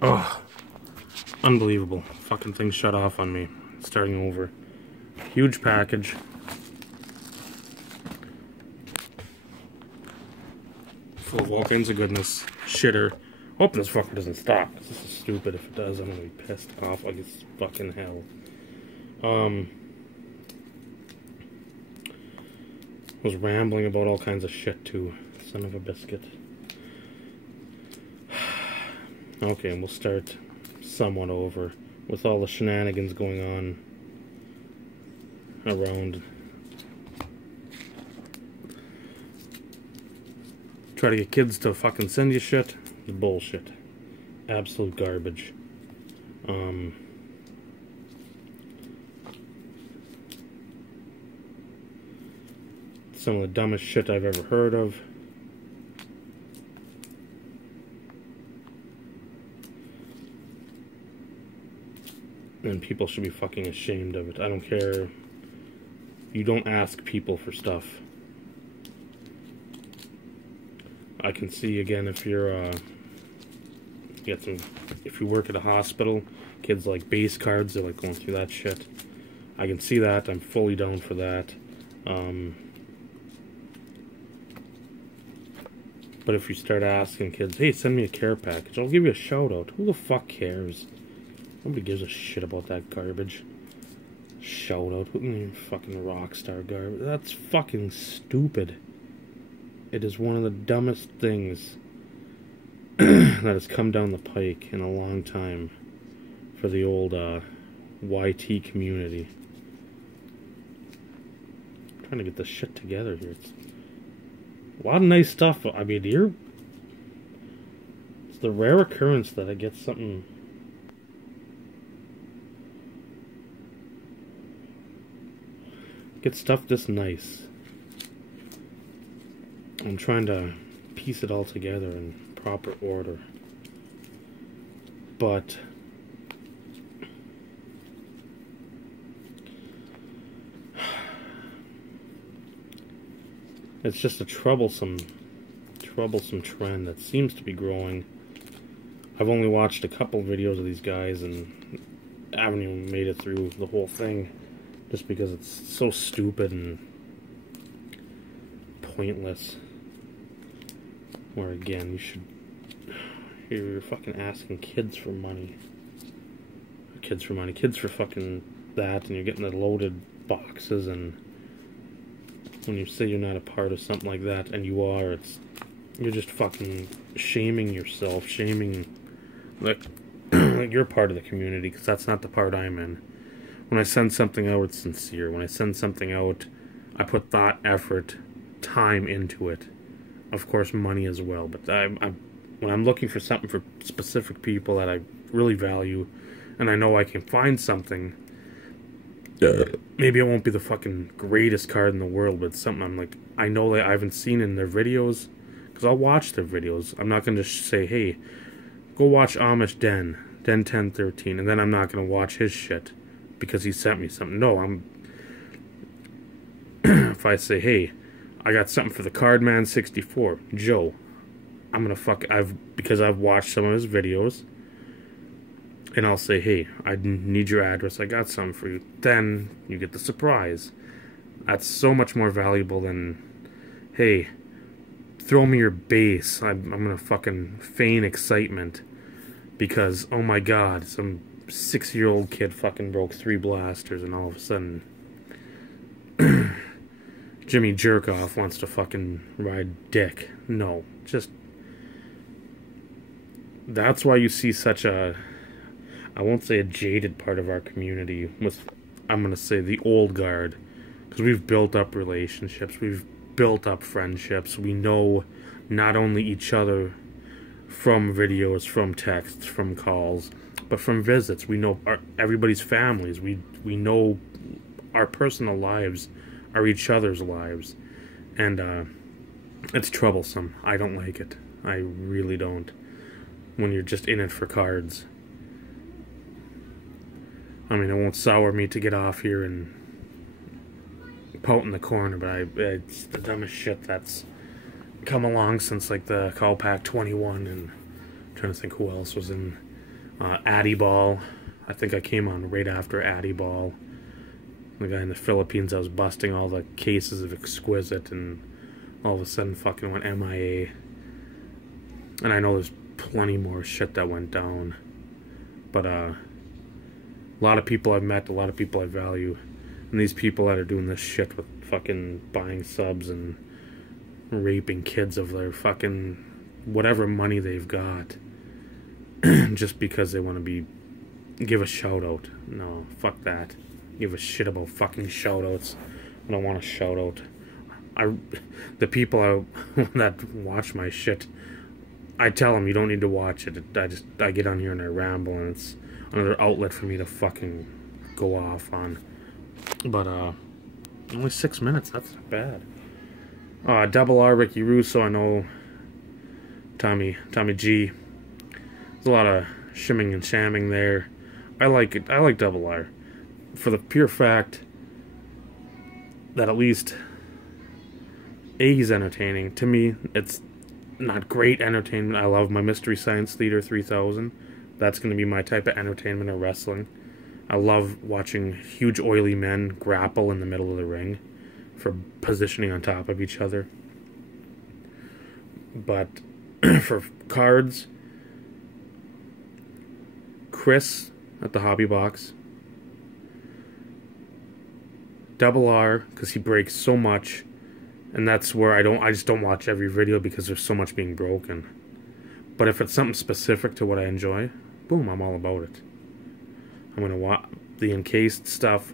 Oh, unbelievable. Fucking thing shut off on me. Starting over. Huge package. Full of all kinds of goodness. Shitter. Hope this fucker doesn't stop. This is stupid. If it does, I'm gonna be pissed off like it's fucking hell. Was rambling about all kinds of shit too. Son of a biscuit. Okay, and we'll start somewhat over with all the shenanigans going on around. Try to get kids to fucking send you shit. It's bullshit. Absolute garbage. Some of the dumbest shit I've ever heard of. And people should be fucking ashamed of it. I don't care. You don't ask people for stuff. I can see again if you're if you work at a hospital, kids like base cards, they're like going through that shit. I can see that. I'm fully down for that. But if you start asking kids, hey, send me a care package, I'll give you a shout out. Who the fuck cares? Nobody gives a shit about that garbage. Shout out. Fucking rock star garbage. That's fucking stupid. It is one of the dumbest things that has come down the pike in a long time for the old YT community. I'm trying to get this shit together here. It's a lot of nice stuff. I mean, it's the rare occurrence that I get something. Get stuff this nice. I'm trying to piece it all together in proper order. But it's just a troublesome trend that seems to be growing. I've only watched a couple videos of these guys and I haven't even made it through the whole thing just because it's so stupid and pointless. Where again, you're fucking asking kids for money. Kids for fucking that, and you're getting the loaded boxes, and when you say you're not a part of something like that, and you are, you're just fucking shaming yourself, shaming like you're part of the community, because that's not the part I'm in. When I send something out, it's sincere. When I send something out, I put thought, effort, time into it. Of course, money as well. But when I'm looking for something for specific people that I really value, and I know I can find something, maybe it won't be the fucking greatest card in the world, but it's something I'm like, I know that I haven't seen in their videos, because I'll watch their videos. I'm not going to just say, hey, go watch Amish Den 1013, and then I'm not going to watch his shit because he sent me something. No, if I say, hey, I got something for the Cardman 64, Joe, I'm gonna because I've watched some of his videos, and I'll say, hey, I need your address, I got something for you. Then you get the surprise. That's so much more valuable than, hey, throw me your base. I'm gonna fucking feign excitement because, oh my god, some 6-year-old kid fucking broke 3 blasters, and all of a sudden Jimmy Jerkoff wants to fucking ride dick. No, just that's why you see such a, I won't say a jaded part of our community with, I'm gonna say the old guard, because we've built up relationships, we've built up friendships, we know not only each other from videos, from texts, from calls, but from visits. We know everybody's families. We know our personal lives are each other's lives, and it's troublesome. I don't like it. I really don't. When you're just in it for cards. I mean, it won't sour me to get off here and pout in the corner, but it's the dumbest shit that's come along since like the Call Pack 21, and I'm trying to think who else was in Addy Ball. I think I came on right after Addy Ball. The guy in the Philippines, I was busting all the cases of Exquisite, and all of a sudden fucking went MIA. And I know there's plenty more shit that went down. But a lot of people I've met, a lot of people I value. And these people that are doing this shit with fucking buying subs and raping kids of their fucking whatever money they've got. Just because they want to give a shout out. No, fuck that. Give a shit about fucking shout outs. I don't want a shout out. The people that watch my shit, I tell them you don't need to watch it. I get on here and I ramble, and it's another outlet for me to fucking go off on. But only 6 minutes. That's not bad. Double R, Ricky Russo. I know Tommy G. There's a lot of shimming and shamming there. I like it. I like Double R for the pure fact that at least he's entertaining. To me, it's not great entertainment. I love my Mystery Science Theater 3000. That's going to be my type of entertainment of wrestling. I love watching huge oily men grapple in the middle of the ring for positioning on top of each other. But for cards, Chris at the Hobby Box, Double R, because he breaks so much, and that's where I just don't watch every video because there's so much being broken. But if it's something specific to what I enjoy, boom, I'm all about it. I'm gonna watch the encased stuff.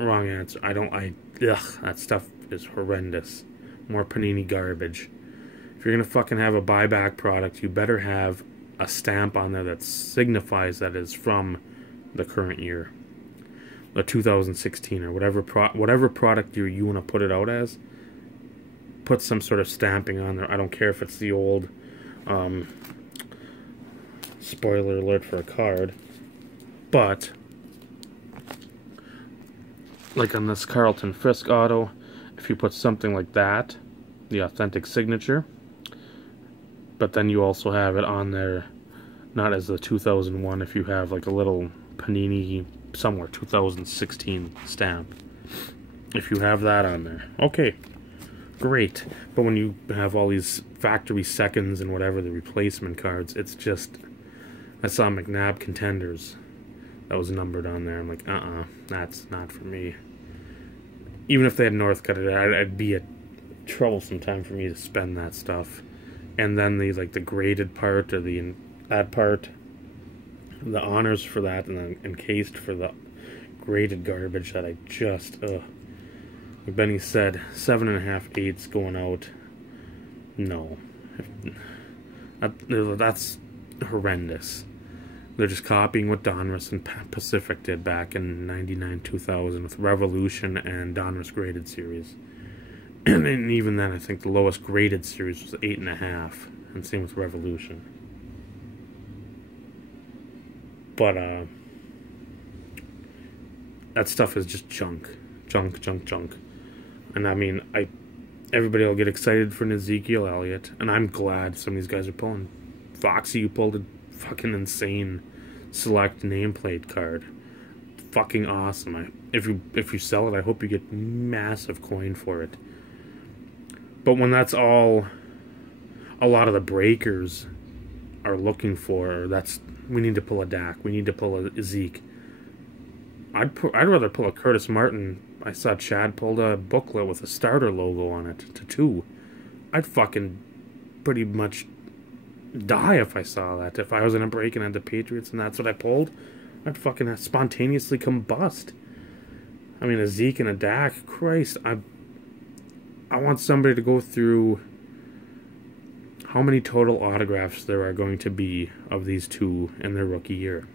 Wrong answer. That stuff is horrendous. More Panini garbage. If you're gonna fucking have a buyback product, you better have a stamp on there that signifies that it's from the current year, the 2016 or whatever product you want to put it out as. Put some sort of stamping on there. I don't care if it's the old spoiler alert for a card, but like on this Carlton Fisk auto, if you put something like that, the authentic signature, but then you also have it on there, not as the 2001, if you have like a little Panini somewhere 2016 stamp. If you have that on there, okay, great. But when you have all these factory seconds and whatever, the replacement cards, it's just... I saw McNabb Contenders that was numbered on there. I'm like, that's not for me. Even if they had Northcutt, it'd be a troublesome time for me to spend that stuff. And then the graded part, or that part, the honors for that, and then encased for the graded garbage that I just, like Benny said, 7.5 8s going out. No. That's horrendous. They're just copying what Donruss and Pacific did back in 99-2000 with Revolution and Donruss graded series. And even then, I think the lowest graded series was 8.5, and same with Revolution. But that stuff is just junk. And I mean, everybody will get excited for an Ezekiel Elliott, and I'm glad some of these guys are pulling. Foxy, you pulled a fucking insane select nameplate card. Fucking awesome. If you sell it, I hope you get massive coin for it. But when that's all a lot of the breakers are looking for, we need to pull a Dak, we need to pull a Zeke. I'd rather pull a Curtis Martin. I saw Chad pulled a booklet with a starter logo on it to 2. I'd fucking pretty much die if I saw that. If I was in a break and had the Patriots and that's what I pulled, I'd fucking spontaneously combust. I mean, a Zeke and a Dak, Christ, I want somebody to go through how many total autographs there are going to be of these two in their rookie year.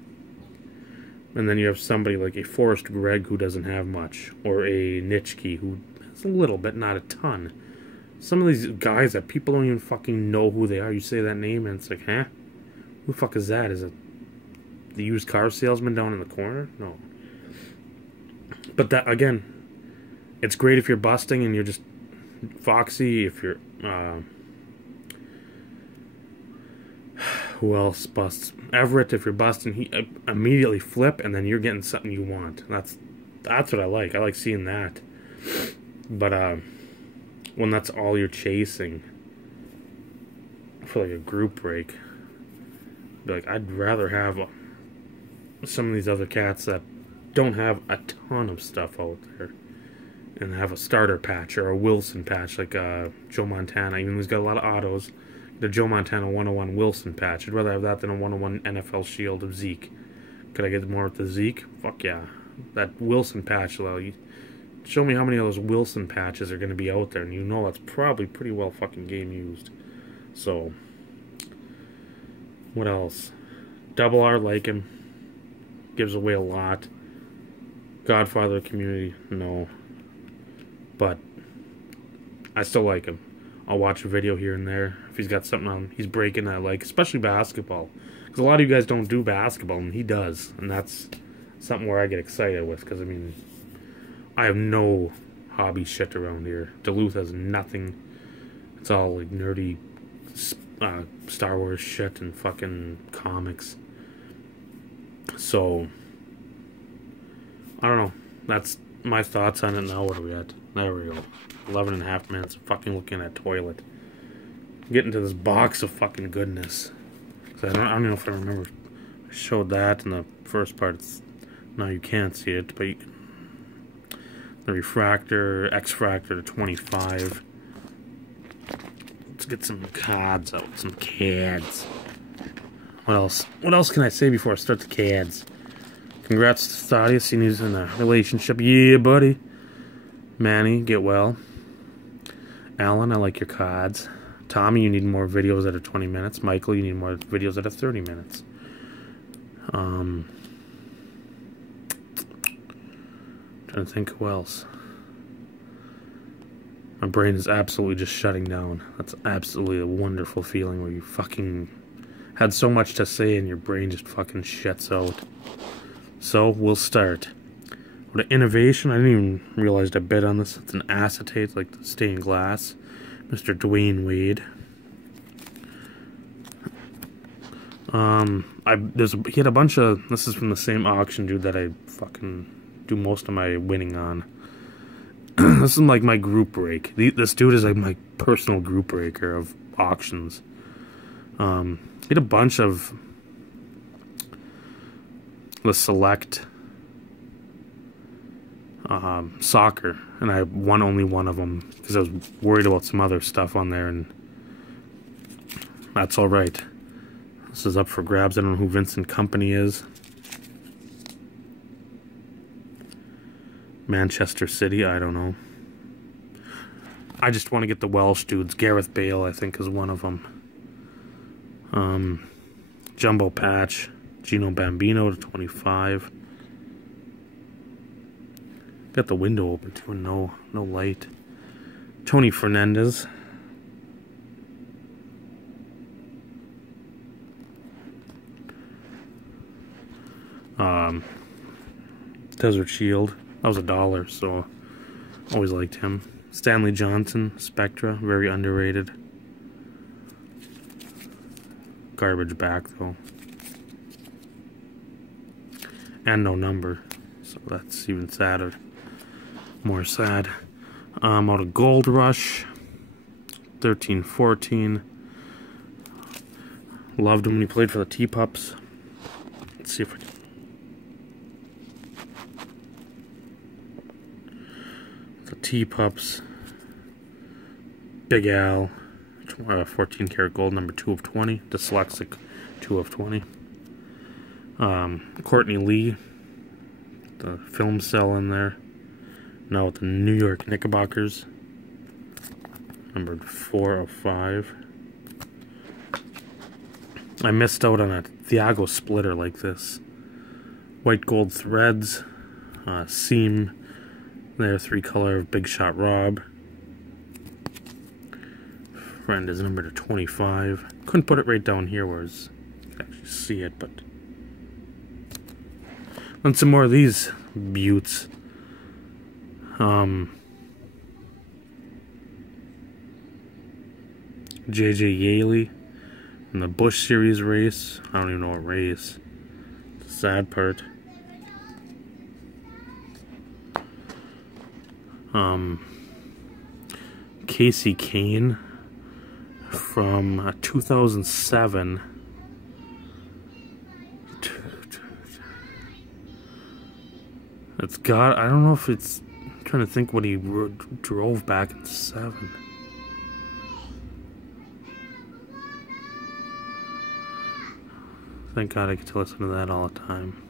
And then you have somebody like a Forrest Gregg who doesn't have much, or a Nitschke who has a little bit, not a ton. Some of these guys that people don't even fucking know who they are. You say that name and it's like, huh? Who the fuck is that? Is it the used car salesman down in the corner? No. But that, again, it's great if you're busting and you're just Foxy, if you're Who else busts? Everett, if you're busting, he immediately flip, and then you're getting something you want. That's what I like. I like seeing that. But when that's all you're chasing for like a group break, be like, I'd rather have some of these other cats that don't have a ton of stuff out there and have a starter patch or a Wilson patch like Joe Montana. Even though he's got a lot of autos, the Joe Montana 101 Wilson patch. I'd rather have that than a 101 NFL Shield of Zeke. Could I get more with the Zeke? Fuck yeah. That Wilson patch, though, you show me how many of those Wilson patches are going to be out there, and you know that's probably pretty well fucking game used. So, what else? Double R, like him. Gives away a lot. Godfather of Community, no. But I still like him. I'll watch a video here and there. If he's got something on he's breaking I like, especially basketball. Because a lot of you guys don't do basketball, and he does. And that's something where I get excited with. Because, I mean, I have no hobby shit around here. Duluth has nothing. It's all, like, nerdy Star Wars shit and fucking comics. So, I don't know. That's my thoughts on it now. What are we at? There we go. 11 and a half minutes of fucking looking at toilet. Getting to this box of fucking goodness. I don't know if I remember. I showed that in the first part. Now you can't see it, but the refractor, X-fractor to 25. Let's get some CADs out. Some CADs. What else? What else can I say before I start the CADs? Congrats to Thaddeus. He's in a relationship. Yeah, buddy. Manny, get well. Alan, I like your CADs. Tommy, you need more videos that are 20 minutes. Michael, you need more videos that are 30 minutes. Trying to think who else. My brain is absolutely just shutting down. That's absolutely a wonderful feeling where you fucking had so much to say and your brain just fucking shuts out. So, we'll start. What an innovation. I didn't even realize I bet on this. It's an acetate, like the stained glass. Mr. Dwayne Wade. He had a bunch of. This is from the same auction dude that I fucking do most of my winning on. This is like my group break. This dude is like my personal group breaker of auctions. He had a bunch of the select soccer, and I won only one of them because I was worried about some other stuff on there, and that's alright. This is up for grabs. I don't know who Vincent Company is. Manchester City, I don't know. I just want to get the Welsh dudes. Gareth Bale, I think, is one of them. Jumbo Patch. Gino Bambino to 25. Got the window open too and no light. Tony Fernandez. Desert Shield. That was $1, so always liked him. Stanley Johnson, Spectra, very underrated. Garbage back though. And no number. So that's even sadder. More sad. Out of Gold Rush. 13-14. Loved him when he played for the T-Pups. Let's see if I can. The T-Pups. Big Al. 14 karat gold, number 2 of 20. Dyslexic, 2 of 20. Courtney Lee. The film cell in there. Now with the New York Knickerbockers. Numbered 4 of 5. I missed out on a Thiago splitter like this. White gold threads. Seam. There, 3 color of Big Shot Rob. Friend is numbered to 25. Couldn't put it right down here where you can actually see it, but. And some more of these buttes. JJ Yaley, In the Busch Series race, I don't even know what race. The sad part. Casey Kane from 2007. It's got, I don't know if it's, I'm trying to think what he drove back in 7. Thank God I get to listen to that all the time.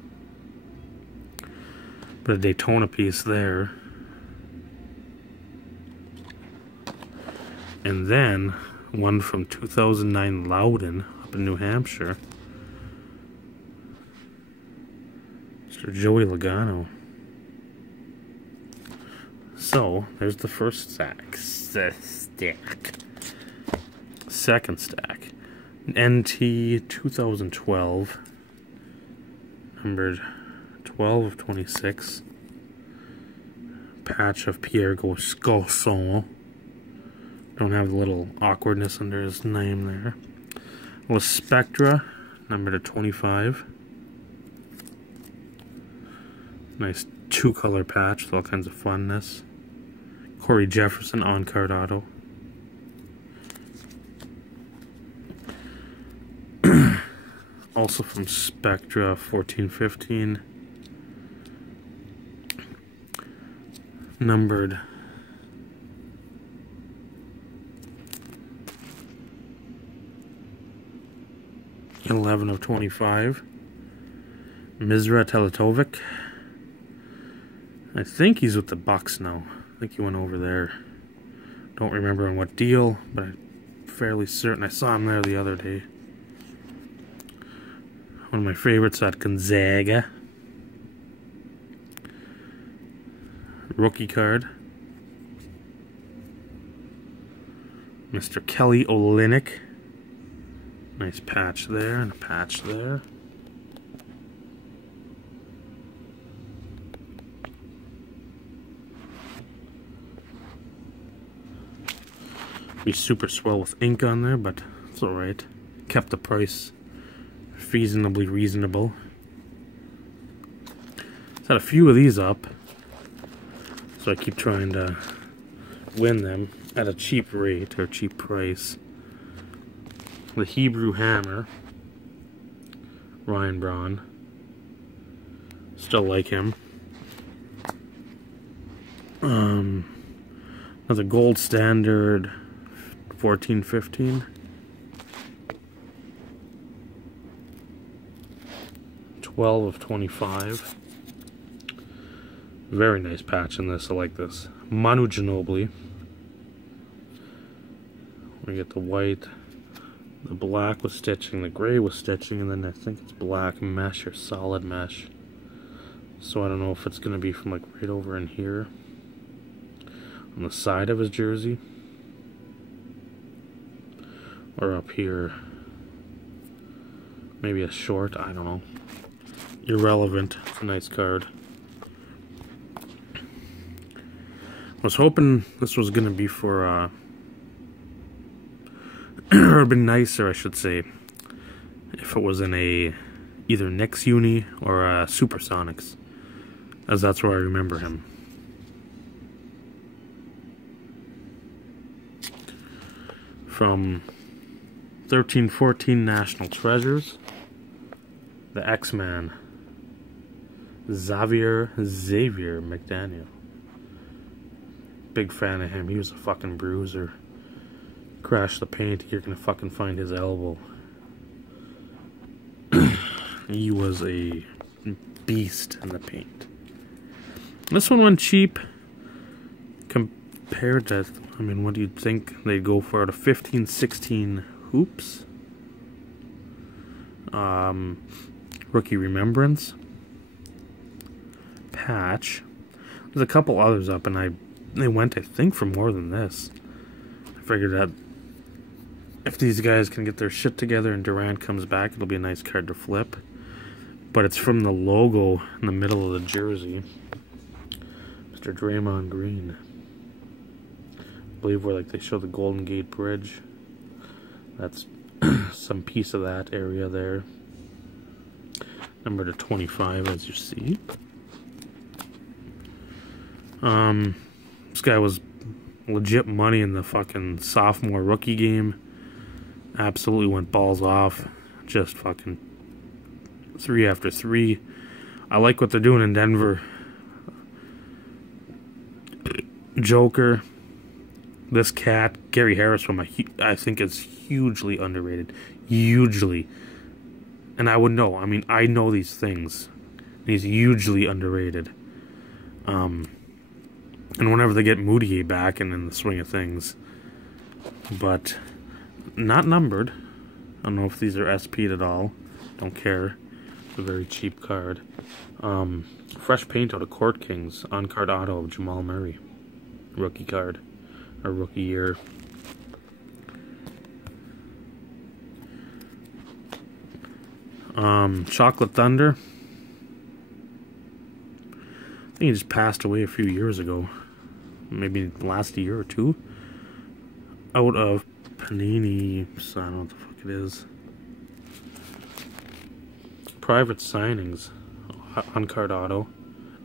But a Daytona piece there. And then one from 2009 Loudon up in New Hampshire. Mr. Joey Logano. So, there's the first stack. Second stack. NT 2012. Numbered 12 of 26. Patch of Pierre Gausson. Don't have the little awkwardness under his name there. La Spectra, numbered at 25. Nice 2-color patch with all kinds of funness. Corey Jefferson on-card auto. Also from Spectra, 14-15. Numbered 11 of 25. Mizra Teletovic. I think he's with the Bucks now. I think he went over there. Don't remember on what deal, but I'm fairly certain I saw him there the other day. One of my favorites at Gonzaga. Rookie card. Mr. Kelly Olynyk. Nice patch there and a patch there. Be super swell with ink on there, but it's alright. Kept the price reasonably reasonable. Set a few of these up, so I keep trying to win them at a cheap rate or cheap price. The Hebrew Hammer, Ryan Braun. Still like him. Another gold standard, 14-15. 12 of 25. Very nice patch in this. I like this. Manu Ginobili. We get the white, the black with stitching, the gray with stitching, and then I think it's black mesh or solid mesh. So I don't know if it's going to be from like right over in here on the side of his jersey or up here. Maybe a short, I don't know. Irrelevant. It's a nice card. I was hoping this was going to be for, or been nicer, I should say, if it was in a either Knicks uni or a Supersonics, as that's where I remember him. From 13-14 National Treasures, the X-Man, Xavier McDaniel. Big fan of him. He was a fucking bruiser. Crash the paint, you're gonna fucking find his elbow. He was a beast in the paint. This one went cheap compared to, I mean, what do you think they'd go for? The 15-16 hoops. Rookie Remembrance. Patch. There's a couple others up, and they went, I think, for more than this. I figured that if these guys can get their shit together and Durant comes back, it'll be a nice card to flip. But it's from the logo in the middle of the jersey. Mr. Draymond Green. I believe where like they show the Golden Gate Bridge. That's some piece of that area there. Number to 25, as you see. This guy was legit money in the fucking sophomore rookie game. Absolutely went balls off. Just fucking 3 after 3. I like what they're doing in Denver. Joker. This cat, Gary Harris, I think is hugely underrated. Hugely. And I would know. I mean, I know these things. He's hugely underrated. And whenever they get Moutier back and in the swing of things. But not numbered. I don't know if these are SP'd at all. Don't care. It's a very cheap card. Fresh paint out of Court Kings. On-card auto of Jamal Murray. Rookie card. Or rookie year. Chocolate Thunder. I think he just passed away a few years ago. Maybe last year or two. Out of Panini. So I don't know what the fuck it is. Private signings. On-card auto.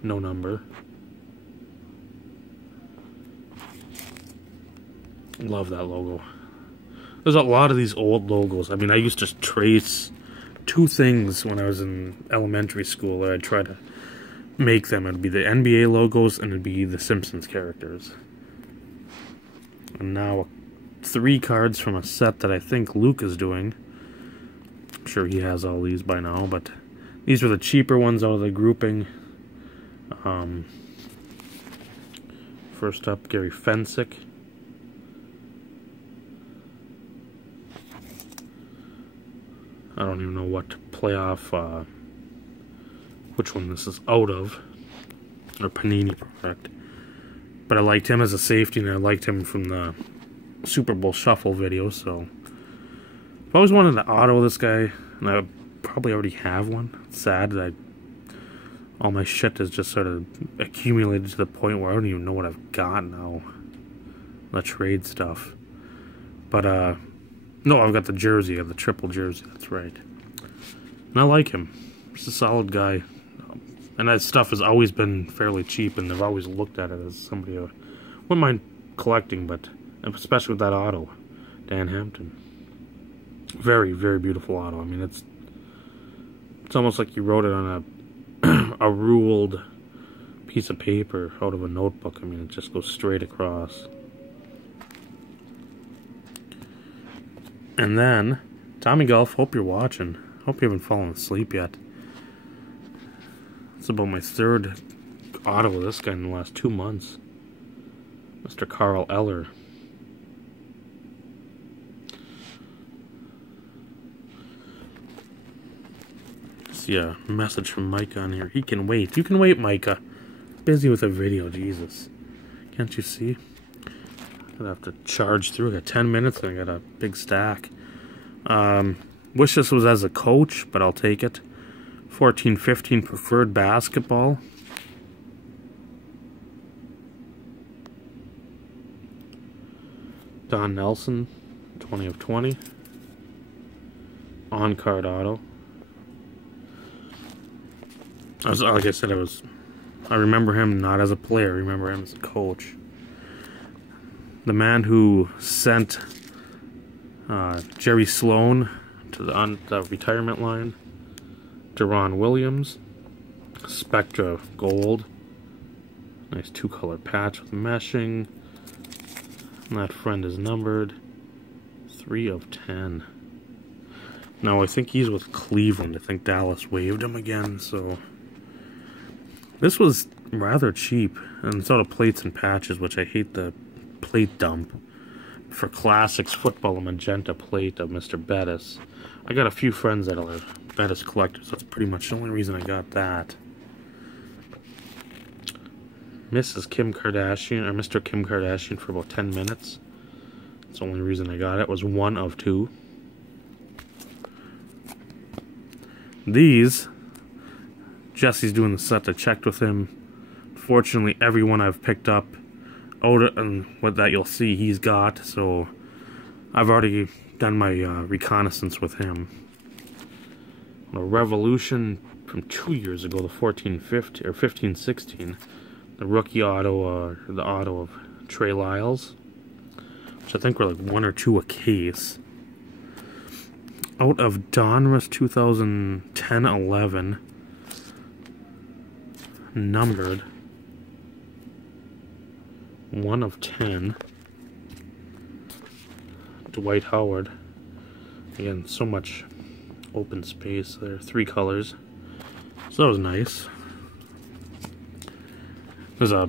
No number. Love that logo. There's a lot of these old logos. I mean, I used to trace 2 things when I was in elementary school that I'd try to make them. It'd be the NBA logos and it'd be the Simpsons characters. And now 3 cards from a set that I think Luke is doing. I'm sure he has all these by now, but these are the cheaper ones out of the grouping. First up, Gary Fensick. I don't even know what playoff, which one this is out of, or Panini product. But I liked him as a safety, and I liked him from the Super Bowl Shuffle video, so I've always wanted to auto this guy, and I probably already have one. It's sad that all my shit has just sort of accumulated to the point where I don't even know what I've got now. The trade stuff. But, no, I've got the jersey. I have the triple jersey. That's right. And I like him. He's a solid guy. And that stuff has always been fairly cheap, and I've always looked at it as somebody I wouldn't mind collecting, but especially with that auto. Dan Hampton. Very, very beautiful auto. I mean, it's almost like you wrote it on a ruled piece of paper out of a notebook. I mean, it just goes straight across. And then, Tommy Golf, hope you're watching. Hope you haven't fallen asleep yet. It's about my 3rd auto of this guy in the last 2 months. Mr. Carl Eller. See a message from Micah on here. He can wait. You can wait, Micah. Busy with a video, Jesus. Can't you see? I'm gonna have to charge through. I got 10 minutes and I got a big stack. Wish this was as a coach, but I'll take it. 14-15 preferred basketball. Don Nelson, 20 of 20. On-card auto. Like I said, I remember him not as a player. I remember him as a coach. The man who sent Jerry Sloan to the retirement line. Deron Williams. Spectra Gold. Nice 2-color patch with meshing. And that friend is numbered 3 of 10. Now I think he's with Cleveland. I think Dallas waived him again, so this was rather cheap. And it's out of plates and patches, which I hate the plate dump. For Classics Football, a magenta plate of Mr. Bettis. I got a few friends that are Bettis collectors. That's pretty much the only reason I got that. Mrs. Kim Kardashian, or Mr. Kim Kardashian for about 10 minutes. That's the only reason I got it. It was 1 of 2. These, Jesse's doing the set. I checked with him. Fortunately, everyone I've picked up, and what that you'll see he's got, so I've already done my reconnaissance with him. A Revolution from 2 years ago, the 14-15 or 15-16, the rookie auto, the auto of Trey Lyles, which I think were like 1 or 2 a case. Out of Donruss 2010-11, numbered 1 of 10. Dwight Howard. Again, so much open space there. 3 colors. So that was nice. There's a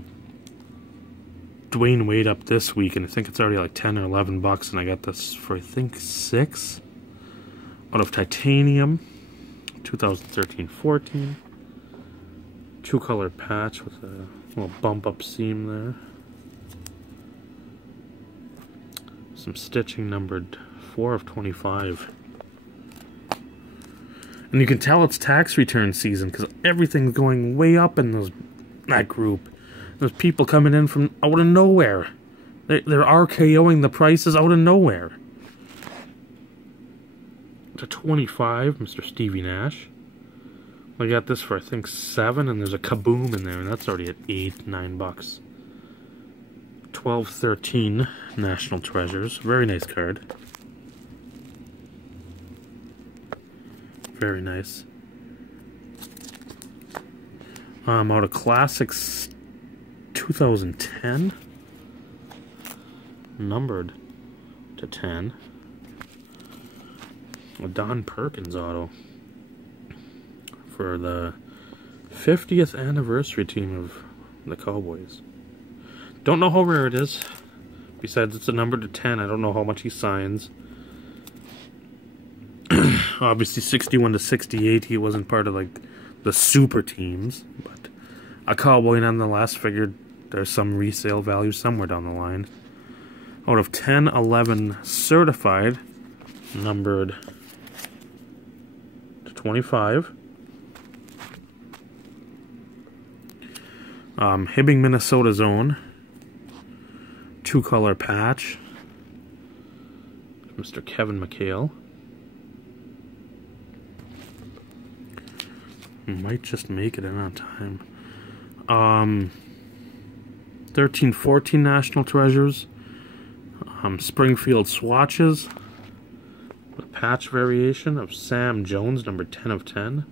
Dwayne Wade up this week, and I think it's already like 10 or 11 bucks, and I got this for I think 6. Out of Titanium, 2013-14. 2-color patch with a little bump up seam there. Some stitching, numbered 4 of 25. And you can tell it's tax return season because everything's going way up in that group. There's people coming in from out of nowhere. They're RKOing the prices out of nowhere. To 25, Mr. Stevie Nash. I got this for I think 7, and there's a Kaboom in there, and that's already at 8, 9 bucks. 12-13 National Treasures. Very nice card. Very nice. Out of Classics 2010. Numbered to 10. A Don Perkins auto for the 50th anniversary team of the Cowboys. Don't know how rare it is. Besides, it's a number to 10. I don't know how much he signs. Obviously, 61-68, he wasn't part of like the super teams, but a Cowboy nonetheless. Figured there's some resale value somewhere down the line. Out of 10-11 certified, numbered 25. Hibbing, Minnesota's own 2-color patch. Mr. Kevin McHale. Might just make it in on time. 13-14 National Treasures. Springfield swatches. The patch variation of Sam Jones, number 10 of 10.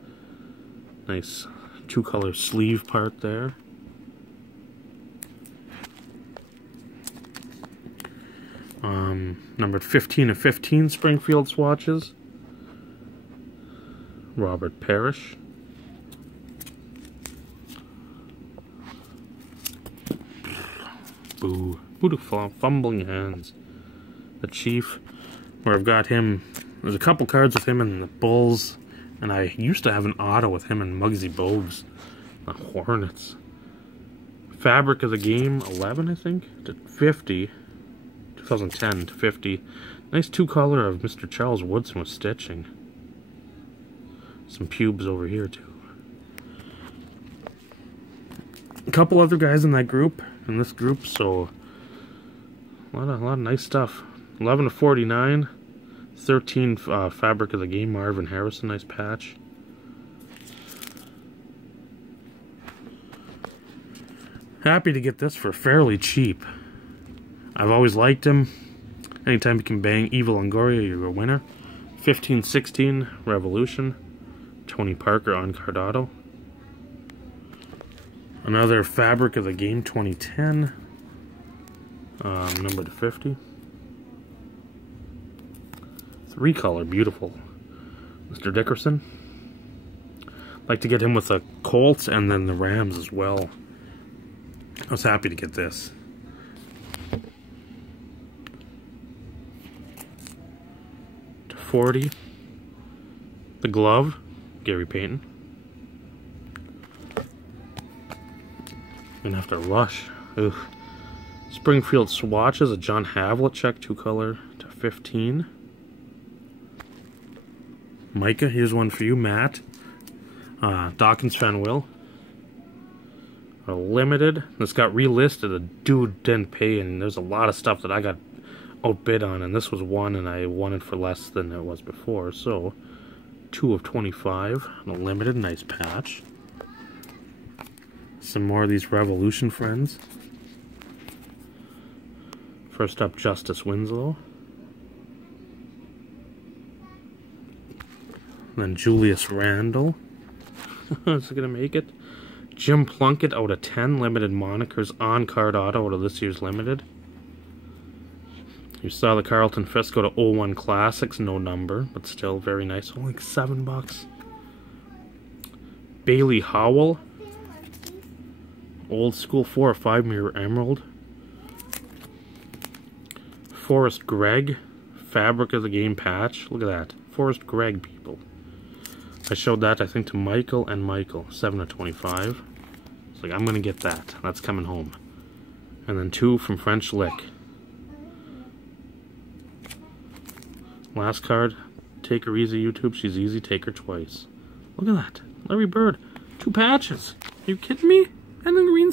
Nice 2-color sleeve part there. Numbered 15 of 15 Springfield swatches. Robert Parrish. Boo. Boo to fumbling hands. The Chief, where I've got him. There's a couple cards with him in the Bulls, and I used to have an auto with him and Muggsy Bogues. The Hornets. Fabric of the Game 11, I think, to 50. 2010 to 50. Nice 2-color of Mr. Charles Woodson with stitching. Some pubes over here too. A couple other guys in that group, so a lot of nice stuff. 11-49. 13 Fabric of the Game, Marvin Harrison, nice patch. Happy to get this for fairly cheap. I've always liked him. Anytime you can bang Evil Longoria, you're a winner. 15-16 Revolution. Tony Parker on card auto. Another Fabric of the Game 2010. Number to 50. 3-color, beautiful. Mr. Dickerson. Like to get him with the Colts and then the Rams as well. I was happy to get this. To 40. The glove, Gary Payton. Gonna have to rush. Ugh. Springfield swatches, a John Havlicek 2-color to 15. Micah, here's one for you, Matt. Dawkins Van Will. A limited. This got relisted. The dude didn't pay, and there's a lot of stuff that I got outbid on, and this was 1 and I won it for less than it was before, so 2 of 25 on a limited, nice patch. Some more of these Revolution friends. First up, Justice Winslow. Then Julius Randle. Is it gonna make it? Jim Plunkett out of 10, limited monikers, on-card auto out of this year's limited. You saw the Carlton Fisk go to 01 Classics, no number, but still very nice. Only like $7. Bailey Howell. Old school 4 or 5 mirror emerald. Forrest Gregg. Fabric of the game patch. Look at that. Forrest Gregg, people. I showed that, I think, to Michael and Michael. 7 of 25. It's like, I'm going to get that. That's coming home. And then 2 from French Lick. Last card. Take her easy, YouTube. She's easy. Take her twice. Look at that. Larry Bird. 2 patches. Are you kidding me? And then green